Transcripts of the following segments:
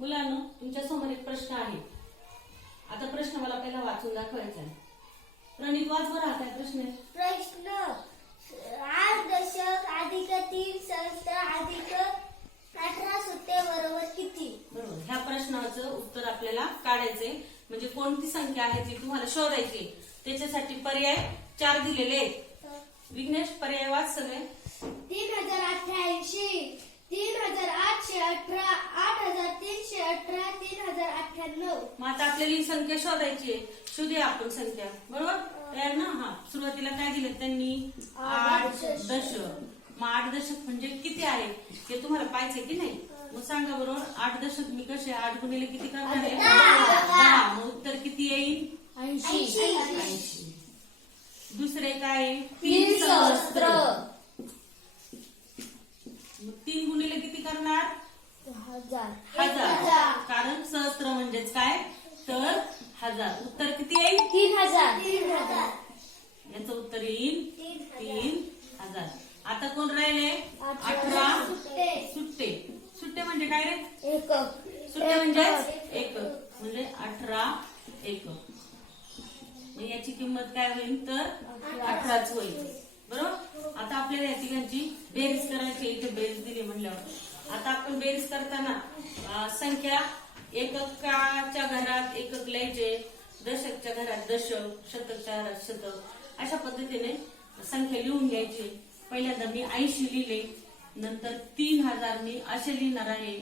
मुलांनो तुमच्यासमोर एक प्रश्न आहे. आता प्रश्न मला पहिला वाचून दाखवायचा आहे. प्रणित वाच बरं हा काय प्रश्न. प्रश्न आठ दशक अधिक तीन सहस्त्र अधिक अठरा सुट्टे बरोबर किती? बरोबर. ह्या प्रश्नाचं उत्तर आपल्याला काढायचंय. म्हणजे कोणती संख्या आहे ती तुम्हाला शोधायची? त्याच्यासाठी पर्याय चार दिलेले आहेत. विघ्नेश पर्याय वाच सगळे. तीन हजार अठ्याऐंशी तीन हजार आठशे अठरा आठ हजार तीनशे अठरा तीन हजार अठ्ठ्याण्णव मग आता आपल्याला ही संख्या शोधायची आहे. शोधूया आपण संख्या. बरोबर? तयार ना? हा. सुरुवातीला काय दिलं त्यांनी? आठ दशक. मग आठ दशक म्हणजे किती आहे? हे तुम्हाला पाहिजे की नाही? मग सांगा बरोबर. आठ दशक मी कसे? आठ गुणिले किती करणार आहे? दहा. मग उत्तर किती येईल? ऐंशी. ऐंशी. दुसरे काय? तीन सहस्त्र. तीन गुणिले किती करणार? हजार. हजार. कारण सहस्त्र म्हणजेच काय? तर हजार. उत्तर किती येईल? तीन हजार. तीन हजार. याचं उत्तर येईल तीन हजार. आता कोण राहिले? अठरा. सुट्टे. सुट्टे. म्हणजे काय रे? एकक सुट्टे म्हणजे एकक म्हणजे अठरा एकक मग याची किंमत काय होईल तर? अठराच होईल. बरोबर? आता आपल्याला या तिघांची बेरीज करायची आहे. इथे बेरीज दिली म्हणल्यावर. आता आपण बेरीज करताना संख्या एककाच्या घरात एकक लिहायचे दशकच्या घरात दशक शतकच्या घरात शतक अशा पद्धतीने संख्या लिहून घ्यायची. पहिल्यांदा मी ऐंशी लिहिले नंतर तीन हजार मी असे लिहिणार आहे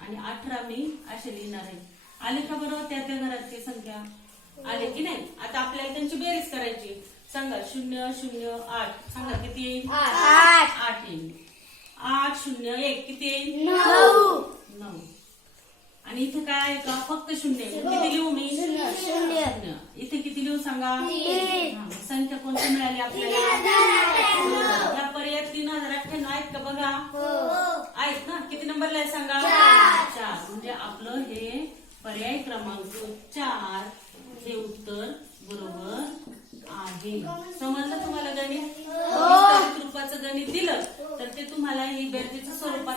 आणि अठरा मी असे लिहिणार आहे. आले का बरोबर त्या त्या घराची संख्या? आले की नाही? आता आपल्याला त्यांची बेरीज करायची. सांगा शून्य शून्य आठ. सांगा किती येईल? आठ. आठ येईल. आठ शून्य एक. किती येईल? नऊ. नऊ. आणि इथे काय आहे का? फक्त शून्य. आहे. किती लिहू मी? शून्य. इथे किती लिहू सांगा. हा, संख्या कोणती मिळाली आपल्याला? या पर्यायात तीन हजार अठ्ठ्याण्णव आहेत का बघा? हो. आहेत ना? किती नंबरला आहे सांगा? चार. म्हणजे आपलं हे पर्याय क्रमांक चार हे उत्तर बरोबर आहे. समजलं तुम्हाला गणित? विस्तारित रूपाचं गणित दिलं तर ते तुम्हाला ही बेरजेच्या स्वरूपात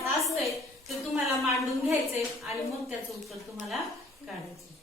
मांडून घ्यायचे आणि मग त्याचं उत्तर तुम्हाला काढायचं.